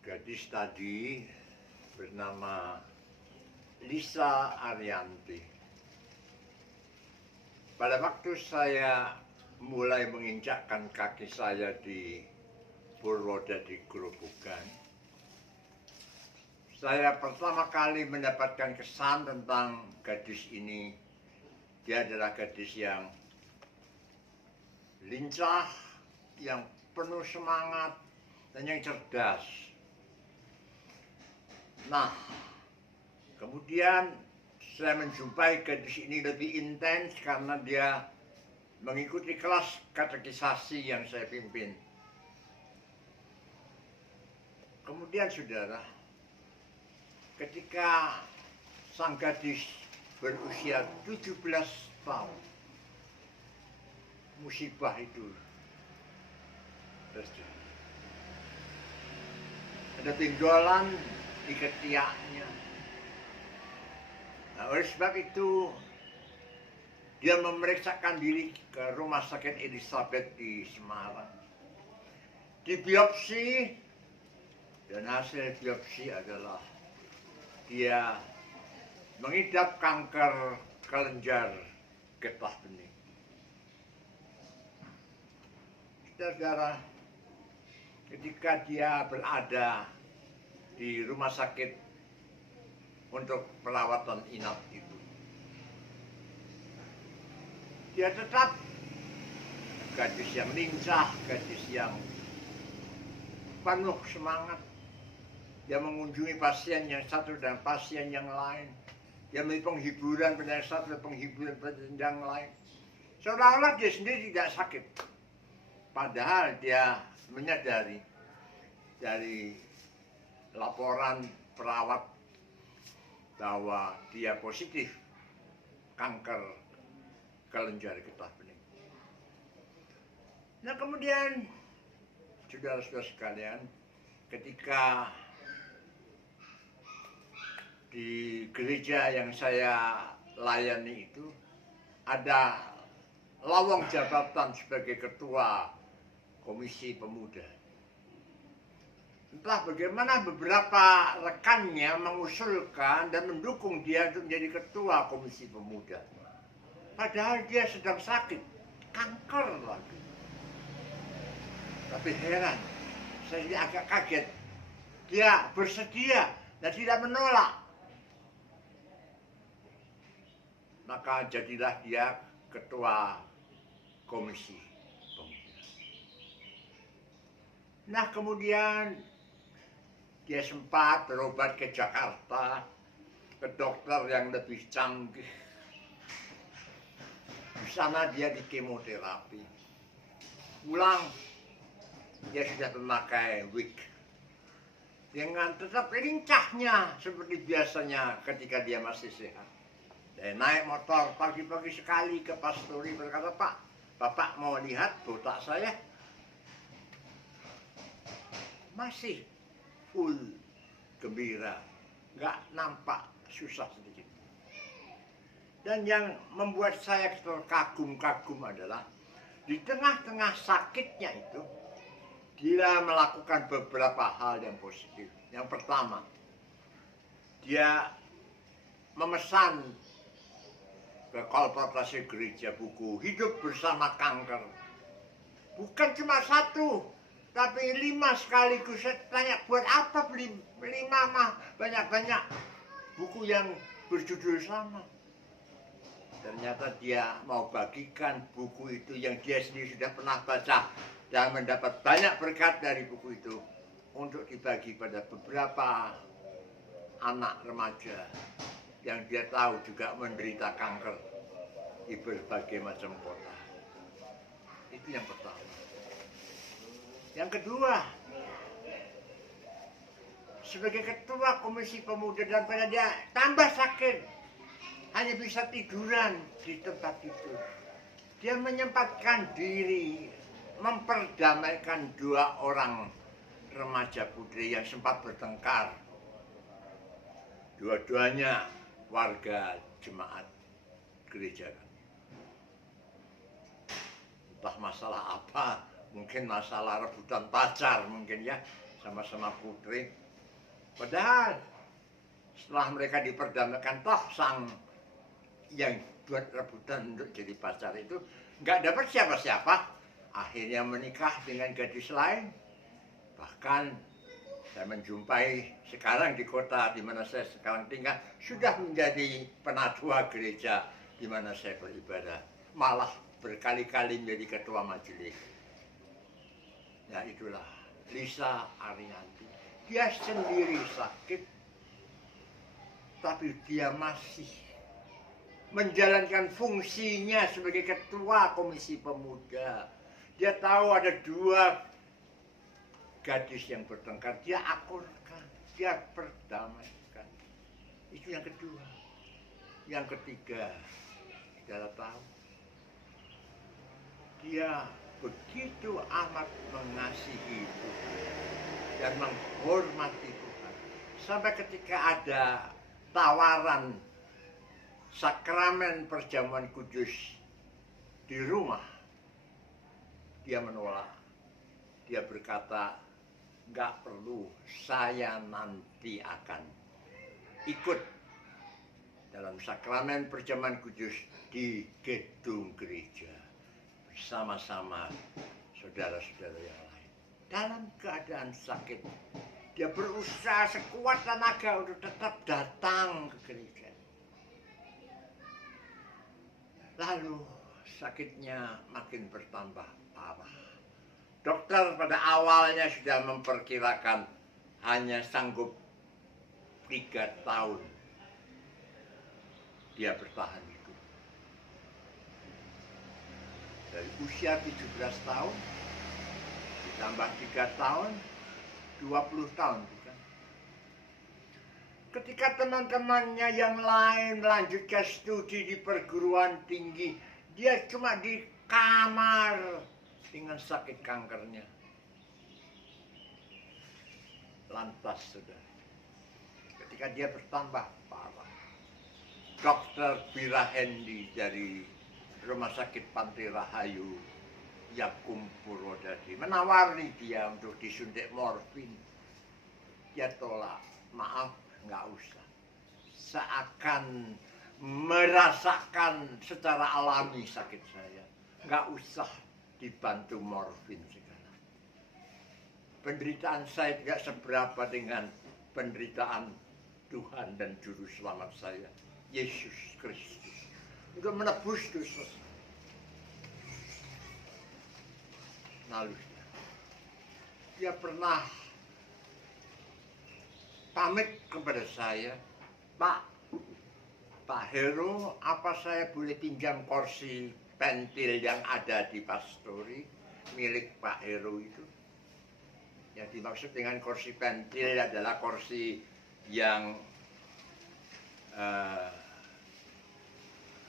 Gadis tadi bernama Lisa Arianti. Pada waktu saya mulai menginjakkan kaki saya di Purwodadi Grobogan, saya pertama kali mendapatkan kesan tentang gadis ini. Dia adalah gadis yang lincah, yang penuh semangat, dan yang cerdas. Nah, kemudian saya menjumpai gadis ini lebih intens karena dia mengikuti kelas katekisasi yang saya pimpin. Kemudian saudara, ketika sang gadis berusia 17 tahun, musibah itu terjadi. Ada pinjolan di ketiaknya. Nah, oleh sebab itu dia memeriksakan diri ke rumah sakit Elizabeth di Semarang. Dibiopsi, dan hasil biopsi adalah dia mengidap kanker kelenjar getah bening. Saudara, ketika dia berada di rumah sakit untuk perawatan inap itu, dia tetap gadis yang lincah, gadis yang penuh semangat. Dia mengunjungi pasien yang satu dan pasien yang lain. Dia memberi penghiburan pada yang satu dan penghiburan pada yang lain. Seolah-olah dia sendiri tidak sakit. Padahal dia menyadari dari laporan perawat bahwa dia positif kanker kelenjar getah bening. Nah, kemudian saudara-saudara sekalian, ketika di gereja yang saya layani itu ada lowong jabatan sebagai ketua komisi pemuda. Entah bagaimana beberapa rekannya mengusulkan dan mendukung dia untuk menjadi ketua komisi pemuda. Padahal dia sedang sakit, kanker lagi. Tapi heran, saya agak kaget. Dia bersedia dan tidak menolak. Maka jadilah dia ketua komisi pemuda. Nah, kemudian dia sempat berobat ke Jakarta, ke dokter yang lebih canggih. Di sana dia di kemoterapi. Pulang, dia sudah memakai wig. Dengan tetap lincahnya seperti biasanya ketika dia masih sehat. Dia naik motor pagi-pagi sekali ke pastori, berkata, "Pak, Bapak mau lihat botak saya?" Masih full gembira, nggak nampak susah sedikit. Dan yang membuat saya terkagum-kagum adalah di tengah-tengah sakitnya itu dia melakukan beberapa hal yang positif. Yang pertama, dia memesan ke kolportasi gereja buku Hidup Bersama Kanker. Bukan cuma satu, tapi 5 sekaligus. Saya tanya, buat apa beli 5 mah banyak-banyak buku yang berjudul sama. Ternyata dia mau bagikan buku itu yang dia sendiri sudah pernah baca dan mendapat banyak berkat dari buku itu untuk dibagi pada beberapa anak remaja yang dia tahu juga menderita kanker di berbagai macam kota. Itu yang pertama. Yang kedua, sebagai ketua komisi pemuda dan pada dia tambah sakit, hanya bisa tiduran di tempat itu. Dia menyempatkan diri memperdamaikan 2 orang remaja putri yang sempat bertengkar. Dua-duanya warga jemaat gereja. Entah masalah apa, mungkin masalah rebutan pacar mungkin ya. sama-sama putri. Padahal setelah mereka diperdamaikan, toh sang yang buat rebutan untuk jadi pacar itu nggak dapat siapa-siapa, akhirnya menikah dengan gadis lain. Bahkan saya menjumpai sekarang di kota di mana saya sekarang tinggal sudah menjadi penatua gereja di mana saya beribadah, malah berkali-kali menjadi ketua majelis. Ya itulah Lisa Arianti. Dia sendiri sakit, tapi dia masih menjalankan fungsinya sebagai ketua komisi pemuda. Dia tahu ada dua gadis yang bertengkar, dia akurkan, dia perdamaikan. Itu yang kedua. Yang ketiga, saudara tahu, dia begitu amat mengasihi Tuhan dan menghormati Tuhan. Sampai ketika ada tawaran sakramen perjamuan kudus di rumah, dia menolak. Dia berkata, nggak perlu, saya nanti akan ikut dalam sakramen perjamuan kudus di gedung gereja bersama-sama saudara-saudara yang lain. Dalam keadaan sakit, dia berusaha sekuat tenaga untuk tetap datang ke gereja. Lalu sakitnya makin bertambah parah. Dokter pada awalnya sudah memperkirakan hanya sanggup 3 tahun dia bertahan hidup. Dari usia 17 tahun ditambah 3 tahun, 20 tahun. Bukan? Ketika teman-temannya yang lain melanjutkan studi di perguruan tinggi, dia cuma di kamar dengan sakit kankernya. Lantas sudah, ketika dia bertambah parah, Dokter Bira Hendi dari Rumah Sakit Panti Rahayu Yakum Purwodadi menawari dia untuk disuntik morfin. Dia tolak, maaf, nggak usah. Seakan merasakan secara alami sakit saya, nggak usah dibantu morfin segala. Penderitaan saya tidak seberapa dengan penderitaan Tuhan dan Juru Selamat saya, Yesus Kristus, untuk menebus dosa. Lalu dia pernah pamit kepada saya, Pak Heru, apa saya boleh pinjam kursi pentil yang ada di pastori milik Pak Heru itu? Yang dimaksud dengan kursi pentil adalah kursi yang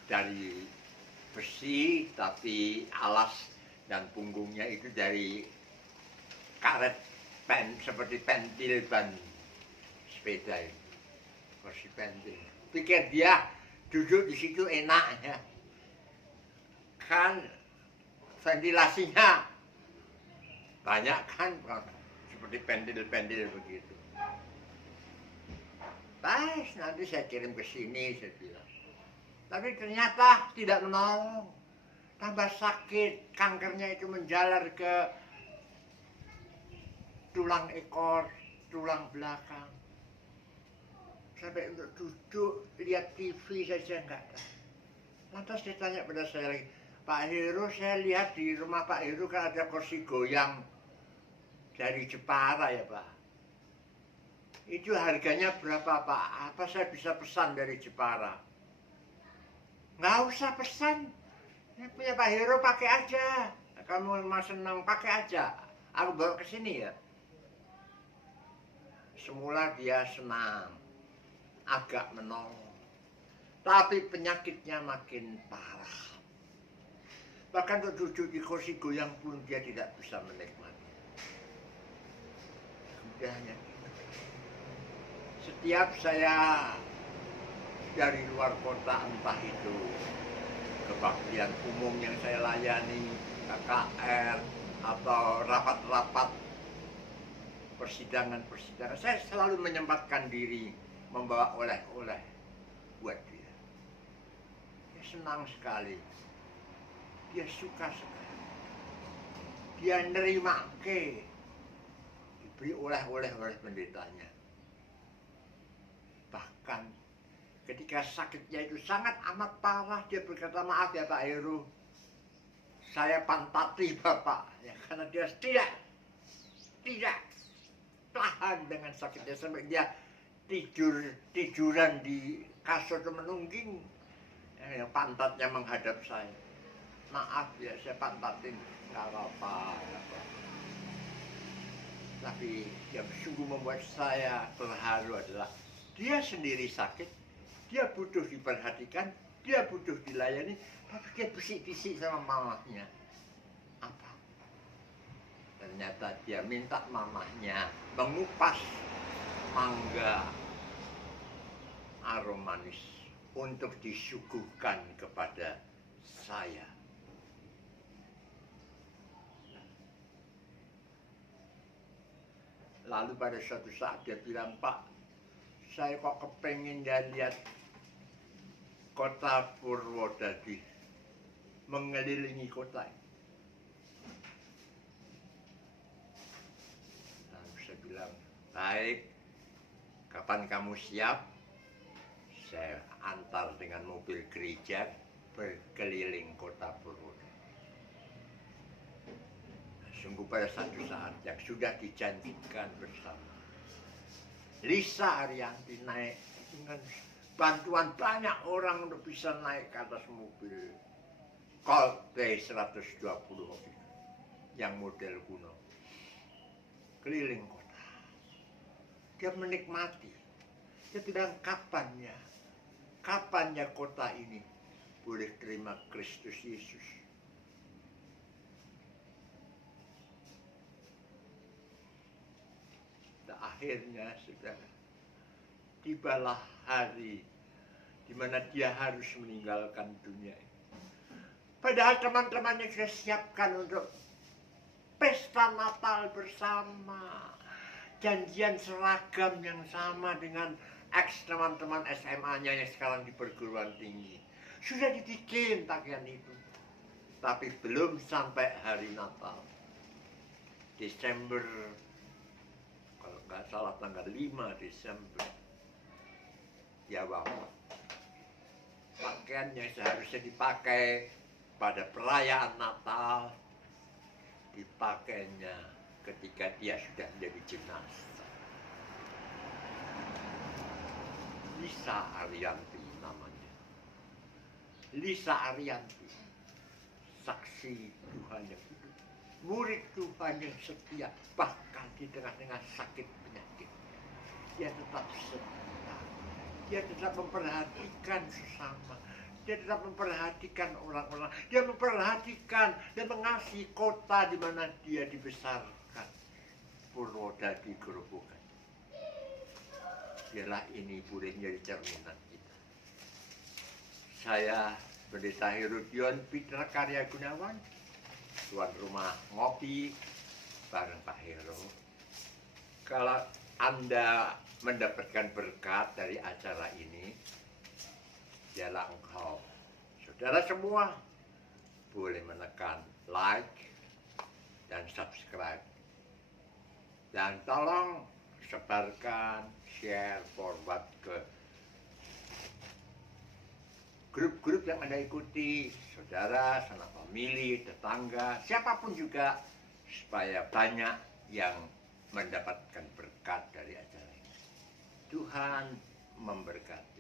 dari besi tapi alas dan punggungnya itu dari karet seperti pentil ban sepeda itu. Kursi pentil. Pikir dia duduk di situ enak ya. Kan ventilasinya banyak kan, seperti pentil-pentil begitu. Baik, nanti saya kirim ke sini, saya bilang. Tapi ternyata tidak menolong. Tambah sakit, kankernya itu menjalar ke tulang ekor, tulang belakang. Sampai untuk duduk, lihat TV saja enggak ada. Lantas ditanya pada saya lagi, Pak Heru, saya lihat di rumah Pak Heru kan ada kursi goyang dari Jepara ya Pak. Itu harganya berapa Pak? Apa saya bisa pesan dari Jepara? Nggak usah pesan. Ini punya Pak Heru, pakai aja. Kamu mau senang, pakai aja. Aku bawa ke sini ya. Semula dia senang, agak menolong. Tapi penyakitnya makin parah. Bahkan untuk duduk di kursi goyang pun dia tidak bisa menikmati. Kemudian setiap saya dari luar kota, entah itu kebaktian umum yang saya layani, KKR, atau rapat-rapat persidangan-persidangan, saya selalu menyempatkan diri membawa oleh-oleh buat dia. Dia senang sekali, dia suka sekali, dia nerima diberi oleh-oleh oleh pendetanya. Bahkan ketika sakitnya itu sangat amat parah, dia berkata, maaf ya Pak Heru, saya pantati Bapak, ya, karena dia tidak tahan dengan sakitnya sampai dia tiduran di kasur menungging, ya, pantatnya menghadap saya. Maaf ya, saya pantatin, nggak apa-apa. Tapi yang sungguh membuat saya terharu adalah dia sendiri sakit, dia butuh diperhatikan, dia butuh dilayani, tapi dia bisik-bisik sama mamahnya. Apa? Ternyata dia minta mamahnya mengupas mangga aromanis untuk disuguhkan kepada saya. Lalu pada suatu saat dia bilang, Pak, saya kok kepengen lihat kota Purwodadi, mengelilingi kota. Lalu saya bilang, baik, kapan kamu siap? Saya antar dengan mobil gereja berkeliling kota Purwodadi. Sungguh pada satu saat yang sudah dijanjikan bersama, Lisa Arianti naik dengan bantuan banyak orang untuk bisa naik ke atas mobil Colt B120 yang model kuno, keliling kota. Dia menikmati. Dia bilang, kapannya kota ini boleh terima Kristus Yesus. Akhirnya sudah tibalah hari di mana dia harus meninggalkan dunia ini. Padahal teman-temannya sudah siapkan untuk pesta Natal bersama, janjian seragam yang sama dengan ex teman-teman SMA-nya yang sekarang di perguruan tinggi. Sudah dibikin pakaian itu, tapi belum sampai hari Natal, Desember, kalau nggak salah tanggal 5 Desember, ya wafat. Pakaian yang seharusnya dipakai pada perayaan Natal, dipakainya ketika dia sudah menjadi jenazah. Lisa Arianti namanya. Lisa Arianti, saksi Tuhan yang hidup, murid Tuhan yang setia, bahkan di tengah-tengah sakit penyakit, dia tetap setia, dia tetap memperhatikan sesama, dia tetap memperhatikan orang-orang, dia memperhatikan dan mengasihi kota di mana dia dibesarkan, Purwodadi Grobogan. Biarlah ini boleh menjadi cerminan kita. Saya Pendeta Herodion Pitra Karya Gunawan, tuan rumah ngopi bareng Pak Hero. Kalau Anda mendapatkan berkat dari acara ini, biarlah engkau, saudara semua, boleh menekan like dan subscribe. Dan tolong sebarkan, share, forward ke grup-grup yang Anda ikuti, saudara, sanak famili, tetangga, siapapun juga, supaya banyak yang mendapatkan berkat dari acara ini. Tuhan memberkati.